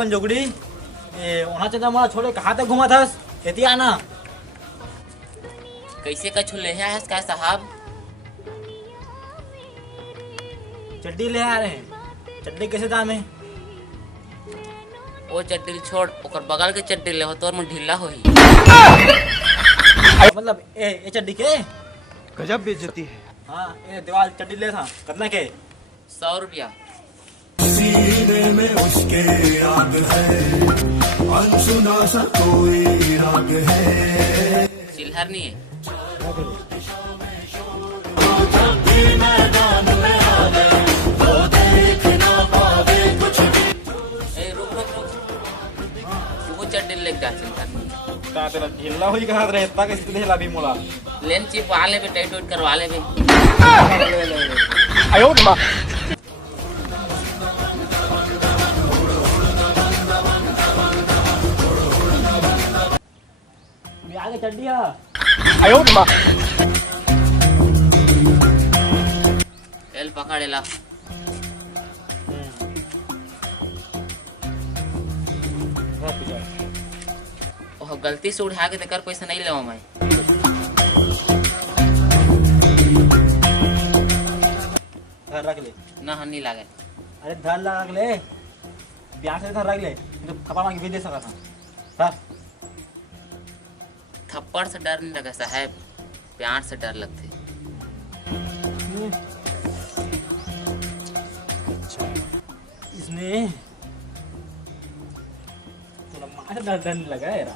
पंजोगड़ी ए ओना चंदा मोला छोड़े कहाँ तक घुमा थस एती आना कैसे कछु ले है का साहब? चड्डी ले आ रहे हैं। चड्डी कैसे दाम है? वो चड्डी छोड़ ओकर बगल के चड्डी ले हो तोर में ढीला होई। मतलब ए चड्डी के गजब बेइज्जती है। हाँ ए दीवार चड्डी ले था कितना के? 100 रुपया। सीने में उसके आग है, अनसुना सा कोई राग है। चिल्हर नहीं है। रुक रुक रुक वो चड्डी लेके जा चिल्हर नहीं। ता तेरा ढीला होई कहाँ रहे ता कैसे ढीला भी मोला लेन चिप वाले पे टाइट वाइट करवा ले बे। आयो मां ये आगे चड्डी है। आयो मां एल पकड़ ला। ओह गलती से उठा के देकर पैसा नहीं लेवा मैं। धर रख ले ना हनी लागे। अरे धर रख ले ब्याह से धर रख ले तो कपड़ा मांग के दे सका था धर। थप्पड़ से डर नहीं लगा साहब, प्यार से डर लगते। इसने तो मार डर नहीं लगा यार।